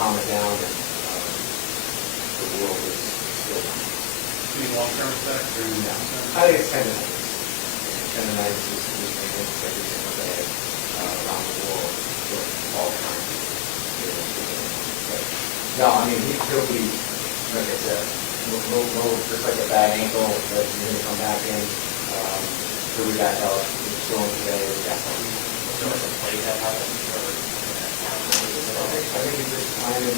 calm it down, and the world is still. Any long-term effect or No. I think it's tendonitis. Tendonitis is against every single day around the world for all kinds of but no, I mean, he'll be, like I said, just like a bad ankle that you're going to come back in. He'll be back out. He's showing today. He's got something. Some plays that happen, I think he just landed,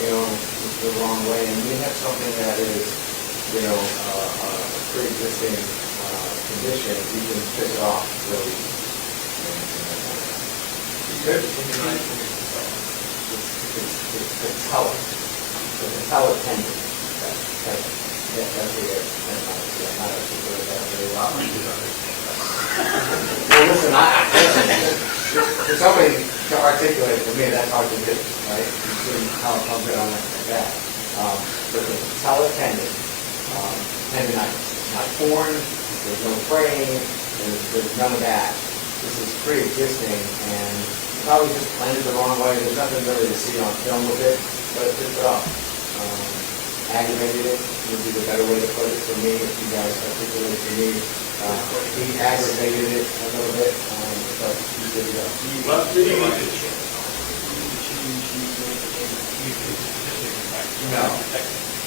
the wrong way. And we have something that is, a pre-existing condition. We can pick it off really easy. It's patella. So the patella tendon. That's the not articulate that very well. Well, listen, for somebody to articulate it, for me, that's hard to do, right? You see how good on that. But the patella tendon, tendonitis, it's not torn, there's no fraying, there's none of that. This is pre-existing, and probably just landed the wrong way. There's nothing really to see on film with it, but it picked it up. Aggravated it would be the better way to put it for me, if you guys articulate for me. He aggravated it a little bit, but he did it up.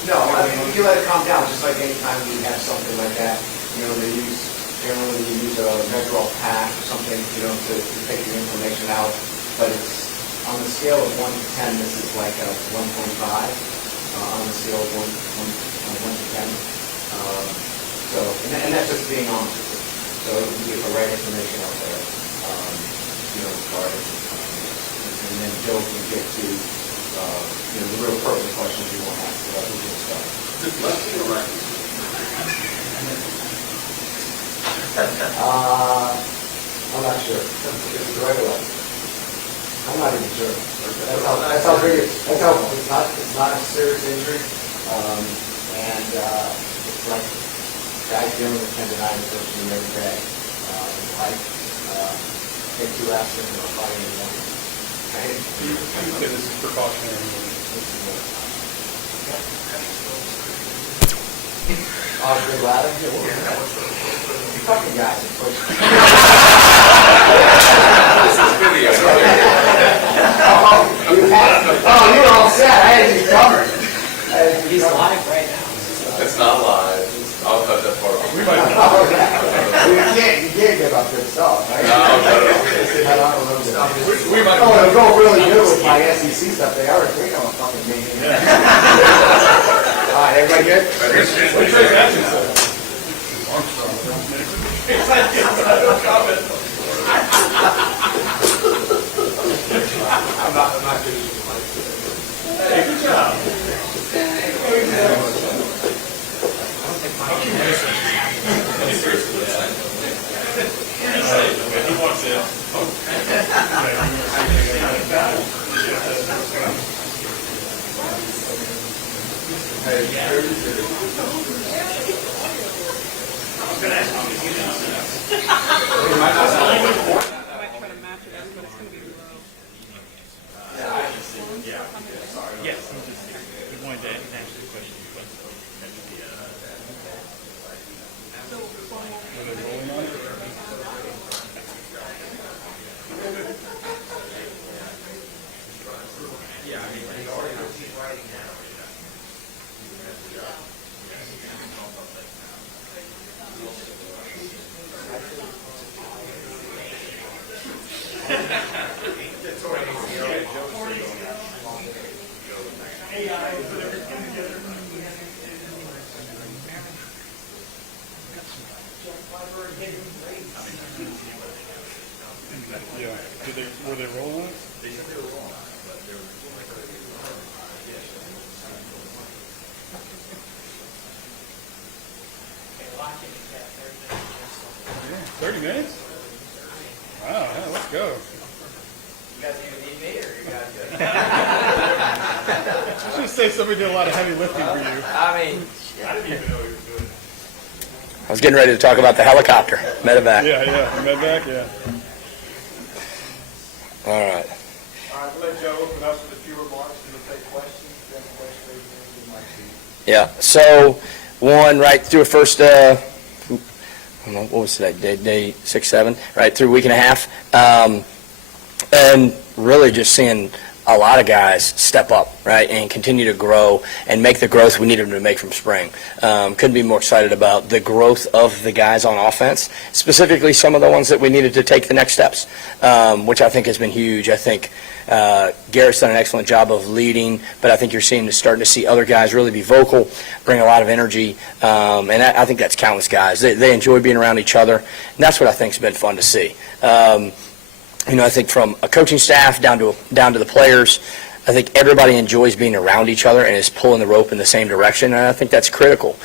No, I mean, you let it calm down, just like anytime you have something like that. Generally you use a Medrol pack or something, to take the inflammation out. But it's on the scale of 1 to 10. This is like a 1.5 on the scale of 1 to 10. And that's just being honest with you. So it would be the right information out there, regarding. And then Joe can get to the real pertinent questions you want to ask about the real stuff. Just left or right? I'm not sure. It's right away. I'm not even sure. That's how big it is. It's not a serious injury. And it's like guys dealing with tendonitis every day. Take 2 aspirin and I'll find you one. Right? You say this is precautionary. Oh, good ladder? You fucking guys are pushing. This is video. You were all set. I had you covered. He's live right now. It's not live. I'll cut that part off. We might You can't give up good stuff, right? We might it'll go really good with my SEC stuff. They are gonna fucking me. All right, everybody good? What Trey's action said? Armstrong. I'm not good. Hey, good job. He walks in. Yes, he wanted to answer the question. Were they rolling on it? Yeah. Were they rolling on it? They said they were rolling on it, but they were like 30 minutes? Wow, yeah, let's go. You guys even need me, or you guys good? I should say somebody did a lot of heavy lifting for you. I mean, I didn't even know you were doing it. I was getting ready to talk about the helicopter, medevac. Yeah, medevac, yeah. All right. All right, we'll let Joe open up with a few remarks and we'll take questions. If you have a question, raise your hand, we might see. Yeah. So one right through a first, I don't know, what was today? Day 6, 7, right through a week and a half, and really just seeing a lot of guys step up, right, and continue to grow and make the growth we needed them to make from spring. Couldn't be more excited about the growth of the guys on offense, specifically some of the ones that we needed to take the next steps, which I think has been huge. I think Garrett's done an excellent job of leading, but I think you're starting to see other guys really be vocal, bring a lot of energy, and I think that's countless guys. They enjoy being around each other, and that's what I think's been fun to see. I think from a coaching staff down to the players, I think everybody enjoys being around each other and is pulling the rope in the same direction, and I think that's critical.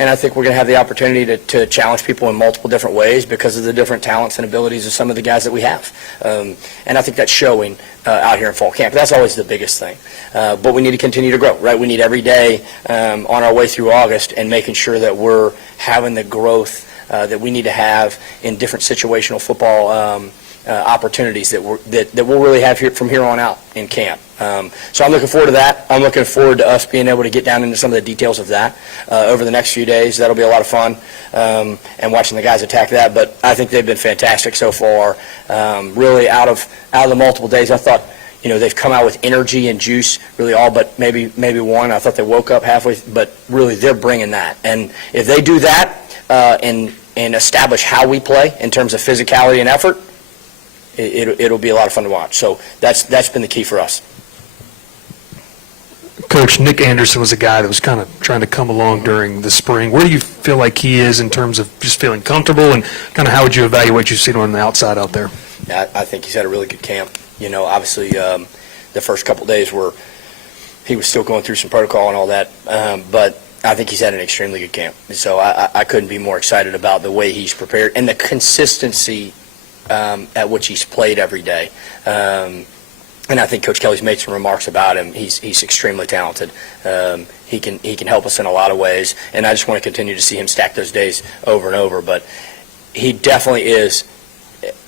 And I think we're going to have the opportunity to challenge people in multiple different ways because of the different talents and abilities of some of the guys that we have. And I think that's showing out here in fall camp. That's always the biggest thing. But we need to continue to grow, right? We need every day on our way through August and making sure that we're having the growth that we need to have in different situational football opportunities that we'll really have here from here on out in camp. So I'm looking forward to that. I'm looking forward to us being able to get down into some of the details of that over the next few days. That'll be a lot of fun, and watching the guys attack that. But I think they've been fantastic so far. Really, out of the multiple days, I thought they've come out with energy and juice. Really, all but maybe one. I thought they woke up halfway, but really they're bringing that. And if they do that and establish how we play in terms of physicality and effort, it'll be a lot of fun to watch. So that's been the key for us. Coach, Nick Anderson was a guy that was kind of trying to come along during the spring. Where do you feel like he is in terms of just feeling comfortable, and kind of how would you evaluate what you've seen on the outside out there? Yeah, I think he's had a really good camp. Obviously the first couple of days were he was still going through some protocol and all that, but I think he's had an extremely good camp. So I couldn't be more excited about the way he's prepared and the consistency at which he's played every day. And I think Coach Kelly's made some remarks about him. He's extremely talented. He can help us in a lot of ways, and I just want to continue to see him stack those days over and over. But he definitely is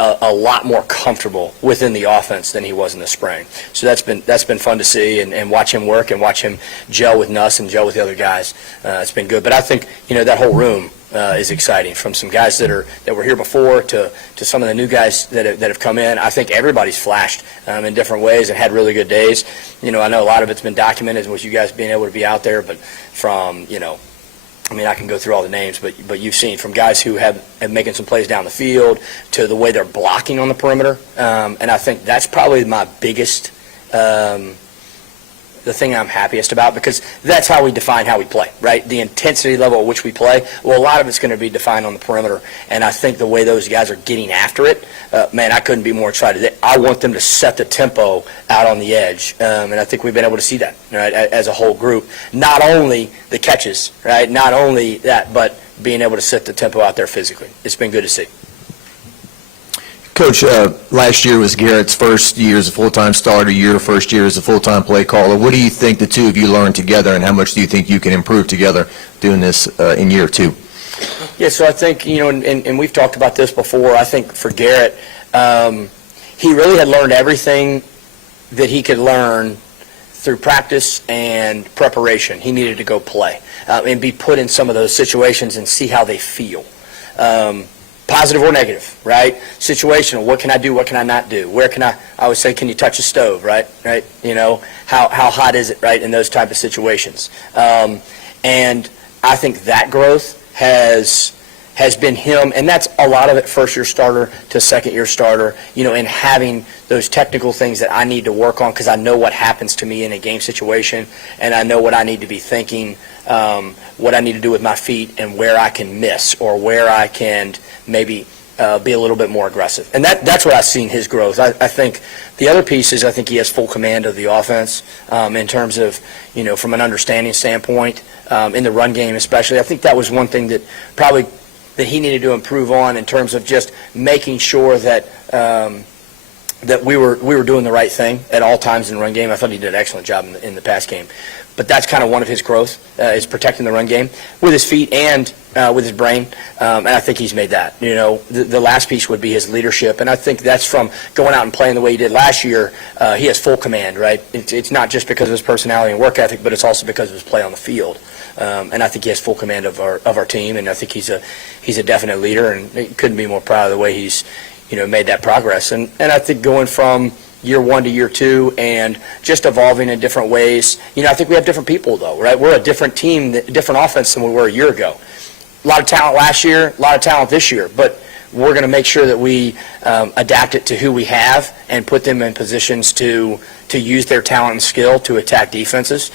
a lot more comfortable within the offense than he was in the spring. So that's been fun to see and watch him work and watch him gel with Nuss and gel with the other guys. It's been good. But I think that whole room is exciting, from some guys that were here before to some of the new guys that have come in. I think everybody's flashed in different ways and had really good days. I know a lot of it's been documented with you guys being able to be out there, but from I can go through all the names, but you've seen from guys who have making some plays down the field to the way they're blocking on the perimeter, and I think that's probably my biggest the thing I'm happiest about, because that's how we define how we play, right? The intensity level at which we play, well, a lot of it's going to be defined on the perimeter, and I think the way those guys are getting after it, man, I couldn't be more excited. I want them to set the tempo out on the edge, and I think we've been able to see that, right, as a whole group. Not only the catches, right, not only that, but being able to set the tempo out there physically. It's been good to see. Coach, last year was Garrett's first year as a full-time starter, your first year as a full-time play caller. What do you think the two of you learned together, and how much do you think you can improve together doing this in year two? Yeah, so I think, and we've talked about this before, I think for Garrett, he really had learned everything that he could learn through practice and preparation. He needed to go play and be put in some of those situations and see how they feel. Positive or negative, right? Situational. What can I do? What can I not do? Where can I always say, can you touch a stove, right? Right? How hot is it, right? In those type of situations. And I think that growth has been him, and that's a lot of it, first-year starter to second-year starter, and having those technical things that I need to work on, because I know what happens to me in a game situation, and I know what I need to be thinking, what I need to do with my feet, and where I can miss or where I can maybe be a little bit more aggressive. And that's what I've seen his growth. I think the other piece is I think he has full command of the offense in terms of, from an understanding standpoint, in the run game especially. I think that was one thing that probably that he needed to improve on, in terms of just making sure that that we were doing the right thing at all times in the run game. I thought he did an excellent job in the pass game. But that's kind of one of his growth, is protecting the run game with his feet and with his brain, and I think he's made that. The last piece would be his leadership, and I think that's from going out and playing the way he did last year. He has full command, right? It's not just because of his personality and work ethic, but it's also because of his play on the field. And I think he has full command of our team, and I think he's a definite leader, and he couldn't be more proud of the way he's made that progress. And I think going from year one to year two and just evolving in different ways. I think we have different people, though, right? We're a different team, different offense than we were a year ago. A lot of talent last year, a lot of talent this year, but we're going to make sure that we adapt it to who we have and put them in positions to use their talent and skill to attack defenses.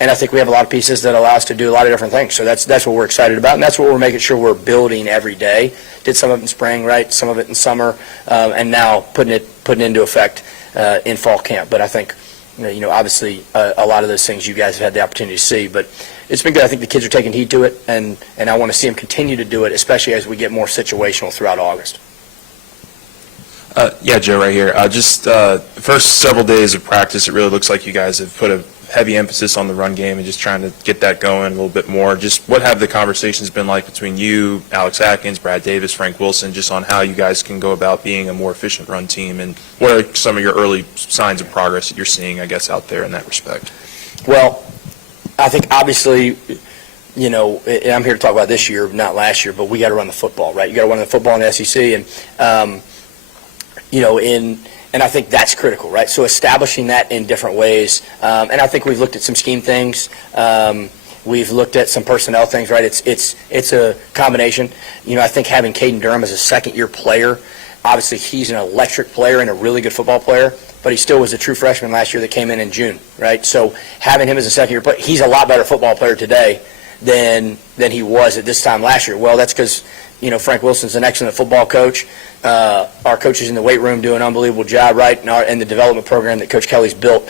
And I think we have a lot of pieces that allow us to do a lot of different things. So that's what we're excited about, and that's what we're making sure we're building every day. Did some of it in spring, right? Some of it in summer, and now putting it into effect in fall camp. But I think, obviously, a lot of those things you guys have had the opportunity to see. But it's been good. I think the kids are taking heed to it, and I want to see them continue to do it, especially as we get more situational throughout August. Yeah, Joe, right here. Just first several days of practice, it really looks like you guys have put a heavy emphasis on the run game and just trying to get that going a little bit more. Just what have the conversations been like between you, Alex Atkins, Brad Davis, Frank Wilson, just on how you guys can go about being a more efficient run team, and what are some of your early signs of progress that you're seeing, I guess, out there in that respect? Well, I think obviously, and I'm here to talk about this year, not last year, but we got to run the football, right? You got to run the football in the SEC, and and I think that's critical, right? So establishing that in different ways, and I think we've looked at some scheme things. We've looked at some personnel things, right? It's a combination. I think having Caden Durham as a second-year player, obviously he's an electric player and a really good football player, but he still was a true freshman last year that came in June, right? So having him as a second-year player, he's a lot better football player today than he was at this time last year. Well, that's because Frank Wilson's an excellent football coach. Our coaches in the weight room do an unbelievable job, right, and the development program that Coach Kelly's built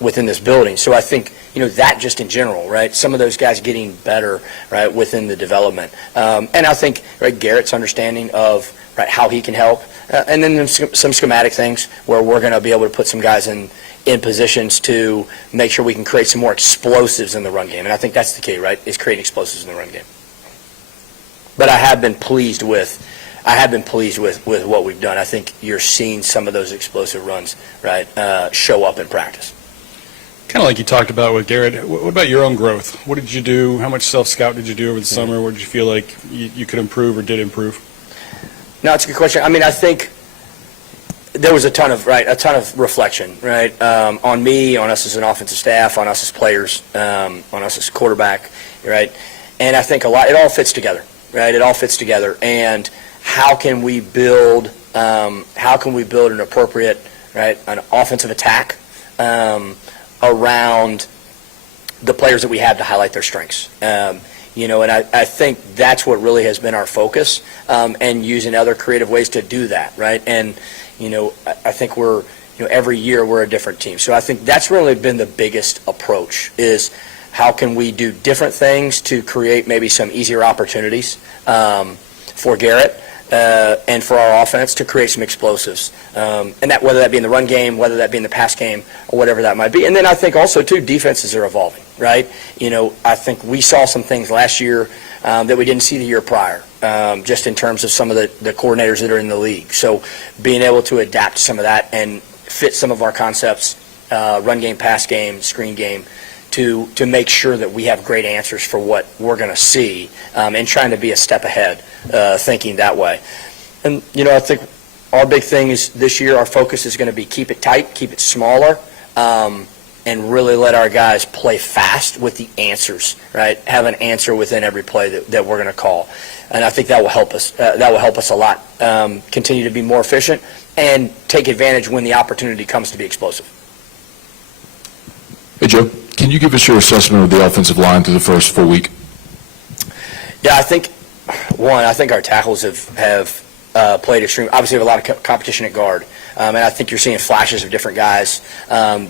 within this building. So I think, that just in general, right, some of those guys getting better, right, within the development. And I think, right, Garrett's understanding of, right, how he can help. And then there's some schematic things where we're going to be able to put some guys in positions to make sure we can create some more explosives in the run game. And I think that's the key, right, is creating explosives in the run game. But I have been pleased with what we've done. I think you're seeing some of those explosive runs, right, show up in practice. Kind of like you talked about with Garrett, what about your own growth? What did you do? How much self-scout did you do over the summer? What did you feel like you could improve or did improve? No, it's a good question. I mean, I think there was a ton of reflection, right, on me, on us as an offensive staff, on us as players, on us as quarterback, right? And I think it all fits together, right? It all fits together. And how can we build an appropriate, right, an offensive attack around the players that we have to highlight their strengths? And I think that's what really has been our focus, and using other creative ways to do that, right? And, I think every year we're a different team. So I think that's really been the biggest approach, is how can we do different things to create maybe some easier opportunities for Garrett and for our offense to create some explosives. And that, whether that be in the run game, whether that be in the pass game, or whatever that might be. And then I think also, too, defenses are evolving, right? I think we saw some things last year that we didn't see the year prior, just in terms of some of the coordinators that are in the league. So being able to adapt to some of that and fit some of our concepts, run game, pass game, screen game, to make sure that we have great answers for what we're going to see, and trying to be a step ahead, thinking that way. And, I think our big thing is this year our focus is going to be keep it tight, keep it smaller, and really let our guys play fast with the answers, right? Have an answer within every play that we're going to call. And I think that will help us. That will help us a lot. Continue to be more efficient and take advantage when the opportunity comes to be explosive. Hey, Joe, can you give us your assessment of the offensive line through the first full week? Yeah, I think our tackles have played extreme. Obviously, we have a lot of competition at guard, and I think you're seeing flashes of different guys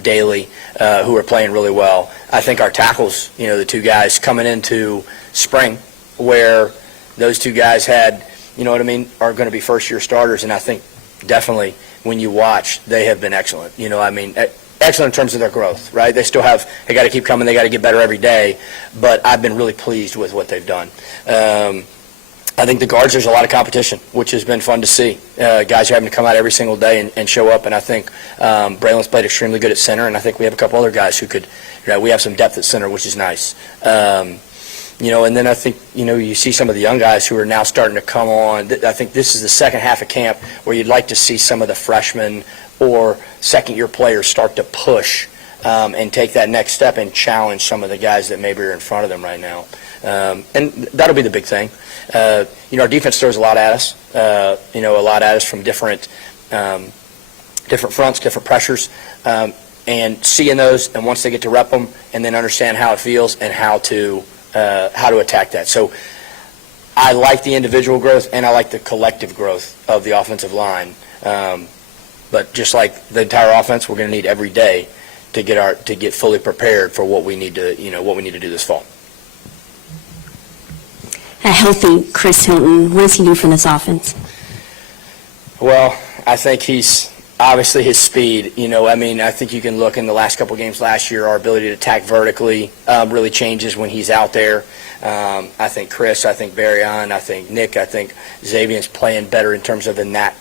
daily who are playing really well. I think our tackles, the two guys coming into spring, where those two guys are going to be first-year starters, and I think definitely when you watch, they have been excellent. excellent in terms of their growth, right? They got to keep coming, they got to get better every day, but I've been really pleased with what they've done. I think the guards, there's a lot of competition, which has been fun to see. Guys are having to come out every single day and show up, and I think Braylon's played extremely good at center, and I think we have a couple other guys who could, we have some depth at center, which is nice. And then I think, you see some of the young guys who are now starting to come on. I think this is the second half of camp where you'd like to see some of the freshmen or second-year players start to push and take that next step and challenge some of the guys that maybe are in front of them right now. And that'll be the big thing. Our defense throws a lot at us, a lot at us from different fronts, different pressures, and seeing those, and once they get to rep them, and then understand how it feels and how to attack that. So I like the individual growth, and I like the collective growth of the offensive line. But just like the entire offense, we're going to need every day to get fully prepared for what we need to do this fall. A healthy Chris Hilton, what does he do for this offense? Well, I think he's obviously his speed. I think you can look in the last couple games last year, our ability to attack vertically really changes when he's out there. I think Chris, I think Barryon, I think Nick, I think Xavier's playing better in terms of in that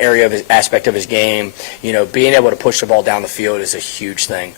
area of his aspect of his game. Being able to push the ball down the field is a huge thing.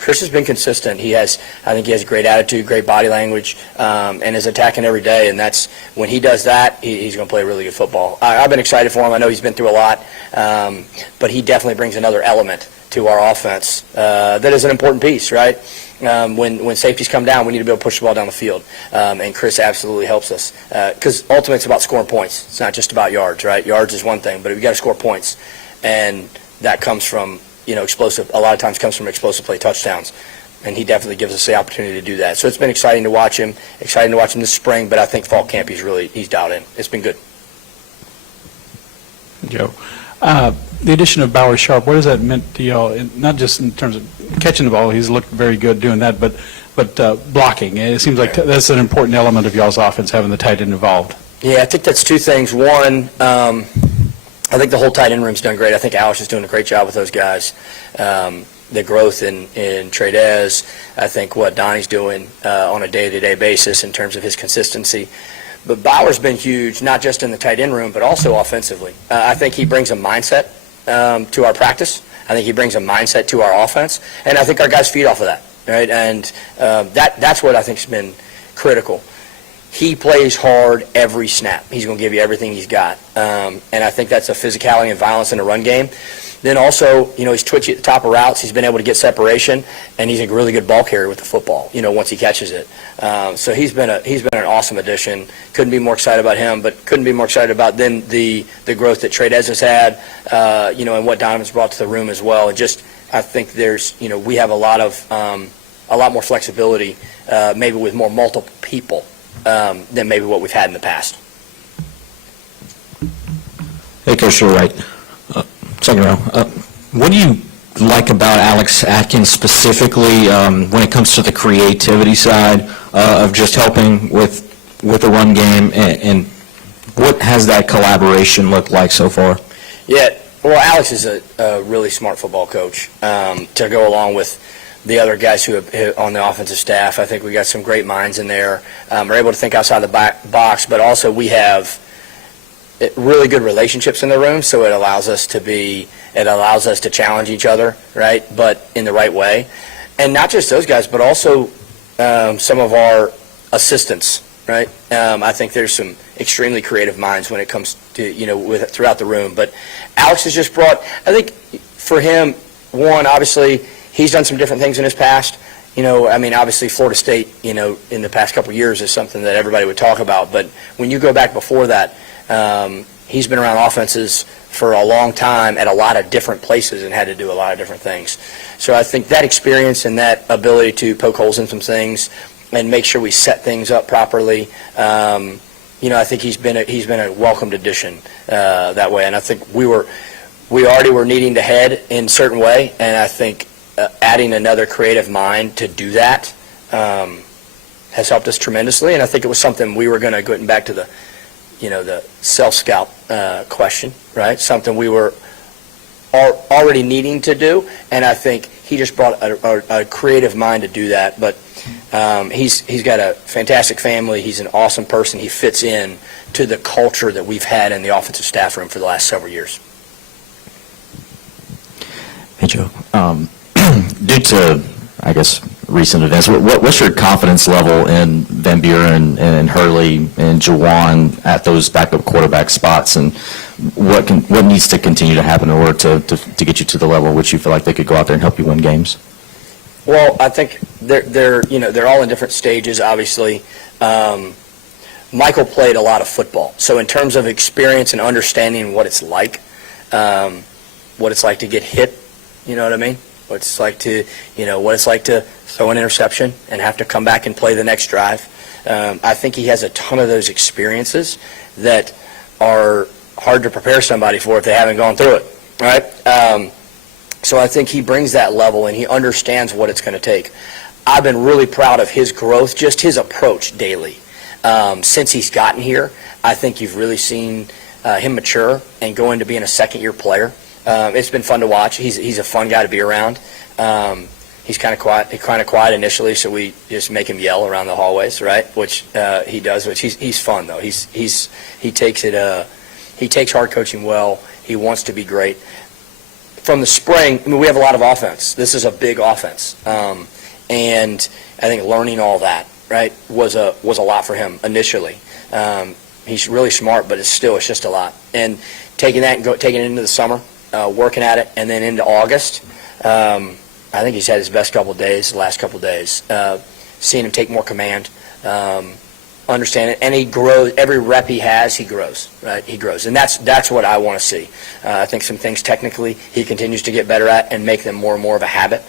Chris has been consistent. I think he has great attitude, great body language, and is attacking every day. And that's when he does that, he's going to play really good football. I've been excited for him. I know he's been through a lot, but he definitely brings another element to our offense that is an important piece, right? When safeties come down, we need to be able to push the ball down the field, and Chris absolutely helps us because ultimately it's about scoring points. It's not just about yards, right? Yards is one thing, but we got to score points, and that comes from explosive. A lot of times comes from explosive play touchdowns, and he definitely gives us the opportunity to do that. So it's been exciting to watch him. Exciting to watch him this spring, but I think fall camp he's dialed in. It's been good. Joe, the addition of Bauer Sharp, what has that meant to y'all? Not just in terms of catching the ball, he's looked very good doing that, but blocking. It seems like that's an important element of y'all's offense, having the tight end involved. Yeah, I think that's two things. One, I think the whole tight end room's done great. I think Alex is doing a great job with those guys. The growth in Tradez, I think what Donnie's doing on a day-to-day basis in terms of his consistency. But Bauer's been huge, not just in the tight end room, but also offensively. I think he brings a mindset to our practice. I think he brings a mindset to our offense, and I think our guys feed off of that, right? And that's what I think has been critical. He plays hard every snap. He's going to give you everything he's got, and I think that's a physicality and violence in the run game. Then also, he's twitchy at the top of routes. He's been able to get separation, and he's a really good ball carrier with the football. Once he catches it, so he's been an awesome addition. Couldn't be more excited about him, but couldn't be more excited about then the growth that Tradez has had, and what Donovan's brought to the room as well. And just I think we have a lot more flexibility, maybe with more multiple people than maybe what we've had in the past. Hey, Coach Wright. Second row. What do you like about Alex Atkins specifically when it comes to the creativity side of just helping with the run game, and what has that collaboration looked like so far? Yeah, well, Alex is a really smart football coach to go along with the other guys who have on the offensive staff. I think we got some great minds in there. We're able to think outside the box, but also we have really good relationships in the room, so it allows us to challenge each other, right? But in the right way, and not just those guys, but also some of our assistants, right? I think there's some extremely creative minds when it comes to throughout the room. But Alex has just brought. I think for him, one, obviously he's done some different things in his past. Obviously Florida State, in the past couple of years is something that everybody would talk about. But when you go back before that. He's been around offenses for a long time at a lot of different places and had to do a lot of different things. So I think that experience and that ability to poke holes in some things and make sure we set things up properly, I think he's been a welcomed addition that way. And I think we already were needing to head in a certain way, and I think adding another creative mind to do that has helped us tremendously. And I think it was something we were going to, getting back to the self-scout question, right? Something we were are already needing to do, and I think he just brought a creative mind to do that. But he's got a fantastic family. He's an awesome person. He fits in to the culture that we've had in the offensive staff room for the last several years. Hey, Joe. Due to, I guess, recent events, what's your confidence level in Van Buren and Hurley and Jawan at those backup quarterback spots, and what needs to continue to happen in order to get you to the level in which you feel like they could go out there and help you win games? Well, I think they're all in different stages, obviously. Michael played a lot of football, so in terms of experience and understanding what it's like to get hit, you know what I mean? What it's like to throw an interception and have to come back and play the next drive. I think he has a ton of those experiences that are hard to prepare somebody for if they haven't gone through it, right? So I think he brings that level and he understands what it's going to take. I've been really proud of his growth, just his approach daily. Since he's gotten here, I think you've really seen him mature and go into being a second-year player. It's been fun to watch. He's a fun guy to be around. He's kind of quiet initially, so we just make him yell around the hallways, right? Which he does. Which he's fun though. He takes hard coaching well. He wants to be great. From the spring, I mean, we have a lot of offense. This is a big offense, and I think learning all that, right, was a lot for him initially. He's really smart, but it's just a lot. And taking it into the summer, working at it, and then into August, I think he's had his best the last couple days. Seeing him take more command, understand it, and he grows. Every rep he has, he grows, right? He grows, and that's what I want to see. I think some things technically he continues to get better at and make them more and more of a habit.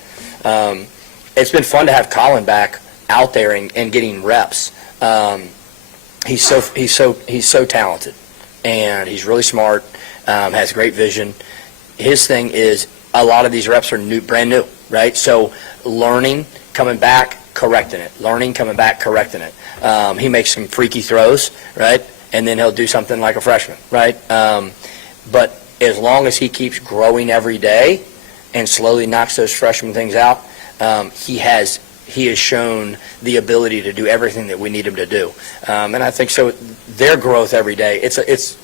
It's been fun to have Colin back out there and getting reps. He's so talented, and he's really smart. Has great vision. His thing is a lot of these reps are brand new, right? So learning, coming back, correcting it. Learning, coming back, correcting it. He makes some freaky throws, right? And then he'll do something like a freshman, right? But as long as he keeps growing every day and slowly knocks those freshman things out, he has shown the ability to do everything that we need him to do. And I think so their growth every day, it's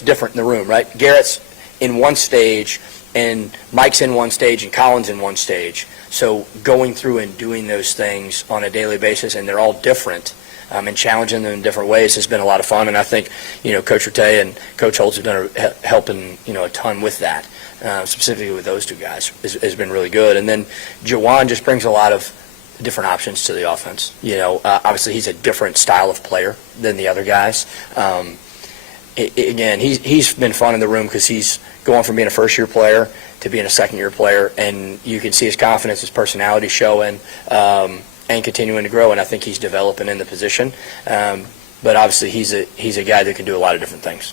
different in the room, right? Garrett's in one stage, and Mike's in one stage, and Colin's in one stage. So going through and doing those things on a daily basis, and they're all different, and challenging them in different ways has been a lot of fun. And I think, Coach Rattay and Coach Holtz have done helping, a ton with that, specifically with those two guys, has been really good. And then Jawan just brings a lot of different options to the offense. Obviously he's a different style of player than the other guys. Again, he's been fun in the room because he's going from being a first-year player to being a second-year player, and you can see his confidence, his personality showing, and continuing to grow, and I think he's developing in the position. But obviously he's a guy that can do a lot of different things.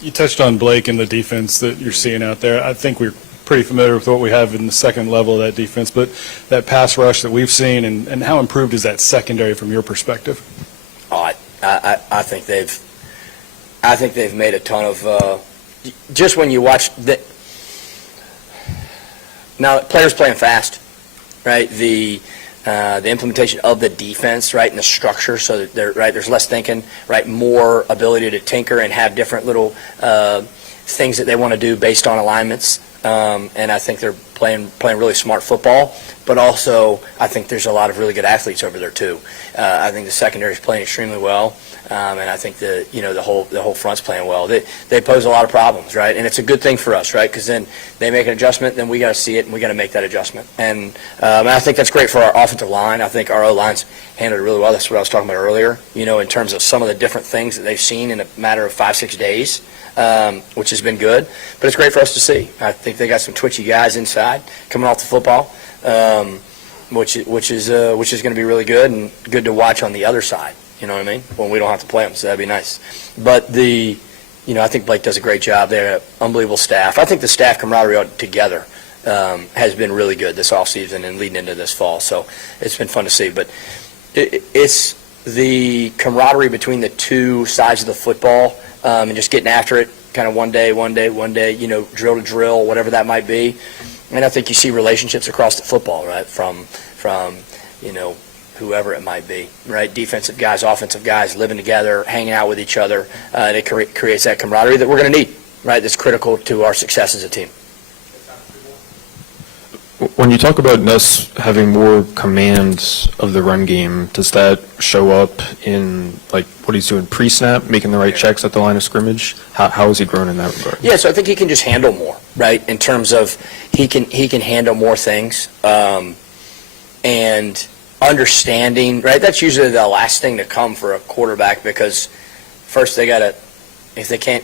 You touched on Blake and the defense that you're seeing out there. I think we're pretty familiar with what we have in the second level of that defense, but that pass rush that we've seen, and how improved is that secondary from your perspective? Oh, I think they've made a ton of just when you watch now players playing fast, right? The implementation of the defense, right, and the structure, so that there's less thinking, right, more ability to tinker and have different little things that they want to do based on alignments. And I think they're playing really smart football, but also I think there's a lot of really good athletes over there too. I think the secondary is playing extremely well, and I think the whole front's playing well. They pose a lot of problems, right? And it's a good thing for us, right? Because then they make an adjustment, then we got to see it and we got to make that adjustment. And I think that's great for our offensive line. I think our O-line's handled it really well. That's what I was talking about earlier. In terms of some of the different things that they've seen in a matter of 5-6 days. Which has been good, but it's great for us to see. I think they got some twitchy guys inside coming off the football, which is going to be really good and good to watch on the other side. You know what I mean? When we don't have to play them, so that'd be nice. But I think Blake does a great job. They have an unbelievable staff. I think the staff camaraderie together has been really good this offseason and leading into this fall. So it's been fun to see. But it's the camaraderie between the two sides of the football. And just getting after it kind of one day, drill to drill, whatever that might be. And I think you see relationships across the football, right, from whoever it might be, right? Defensive guys, offensive guys living together, hanging out with each other. And it creates that camaraderie that we're going to need, right? That's critical to our success as a team. When you talk about us having more command of the run game, does that show up in like what he's doing pre-snap, making the right checks at the line of scrimmage? How has he grown in that regard? Yeah, so I think he can just handle more, right? In terms of he can handle more things, and understanding, right? That's usually the last thing to come for a quarterback, because first they gotta, if they can't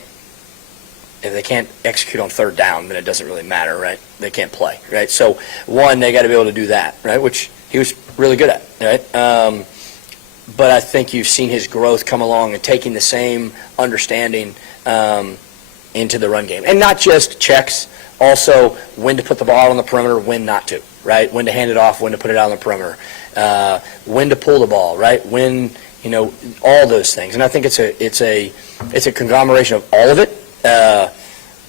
execute on third down, then it doesn't really matter, right? They can't play, right? So one, they got to be able to do that, right? Which he was really good at, right? But I think you've seen his growth come along and taking the same understanding into the run game, and not just checks, also when to put the ball on the perimeter, when not to, right? When to hand it off, when to put it out on the perimeter, when to pull the ball, right? When, all those things. And I think it's a conglomeration of all of it.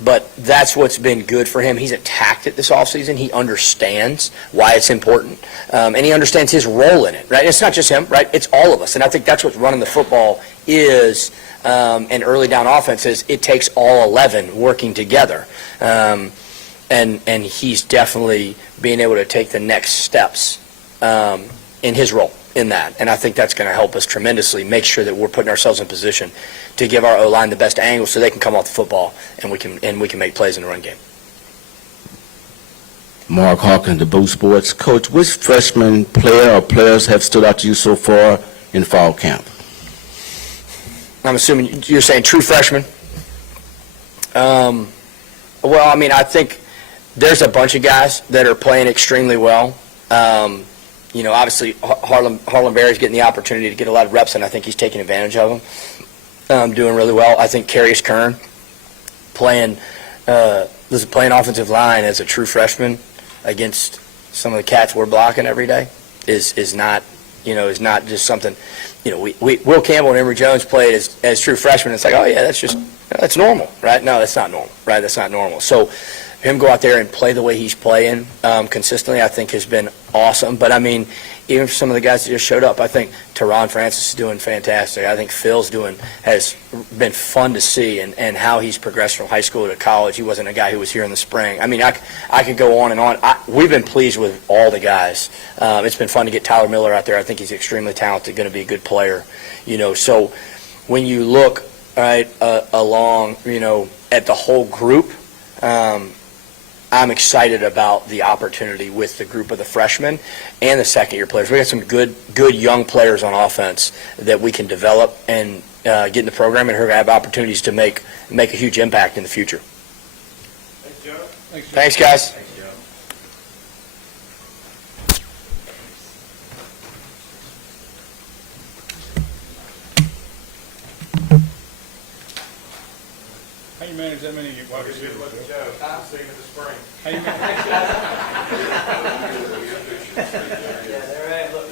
But that's what's been good for him. He's attacked it this offseason. He understands why it's important, and he understands his role in it, right? And it's not just him, right? It's all of us. And I think that's what running the football is, and early down offense is. It takes all 11 working together, and he's definitely being able to take the next steps in his role in that. And I think that's going to help us tremendously make sure that we're putting ourselves in position to give our O-line the best angle so they can come off the football and we can make plays in the run game. Mark Hawkins, the Boost Sports. Coach, which freshman player or players have stood out to you so far in fall camp? I'm assuming you're saying true freshmen. Well, I mean, I think there's a bunch of guys that are playing extremely well. Obviously, Harlan Berry's getting the opportunity to get a lot of reps, and I think he's taking advantage of them. Doing really well. I think Carius Kern playing offensive line as a true freshman against some of the cats we're blocking every day is not just something. Will Campbell and Emory Jones played as true freshmen. It's like, oh yeah, that's normal, right? No, that's not normal, right? That's not normal. So him go out there and play the way he's playing consistently, I think has been awesome. But I mean, even for some of the guys that just showed up, I think Teron Francis is doing fantastic. I think Phil's has been fun to see, and how he's progressed from high school to college. He wasn't a guy who was here in the spring. I mean, I could go on and on. We've been pleased with all the guys. It's been fun to get Tyler Miller out there. I think he's extremely talented, going to be a good player. So when you look along, at the whole group, I'm excited about the opportunity with the group of the freshmen and the second-year players. We got some good young players on offense that we can develop and get in the program, and who have opportunities to make a huge impact in the future. Thanks, Joe. Thanks, guys. How you manage that many wide receivers? Joe. See you in the spring. How you manage? Yeah, they're right. Look,